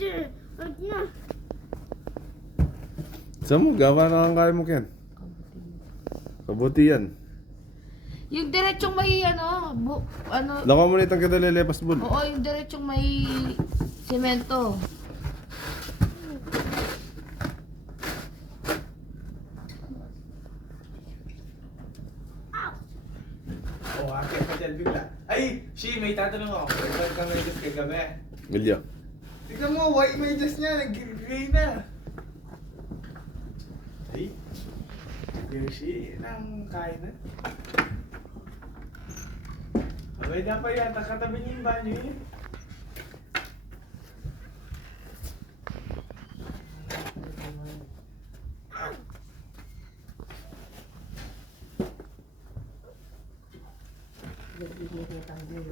picture. Wag na. Saan mo? Gawa na ang kaya mo, Ken. Kabuti yan. Yung diretsong may Lako mo na itang kita lelepas bul. oo, yung diretsong may semento. Oh, akit pa dyan bigla. Ay, Shi, may tatanong ako. Pwede kang may just kagabi. Milya. Tignan mo, white may just niya. Nag-gray na. Ay, Yoshi, nang kain na. Okay na pa yata, katabi niyo yung banyo eh. Nagbibigay ng tanggol.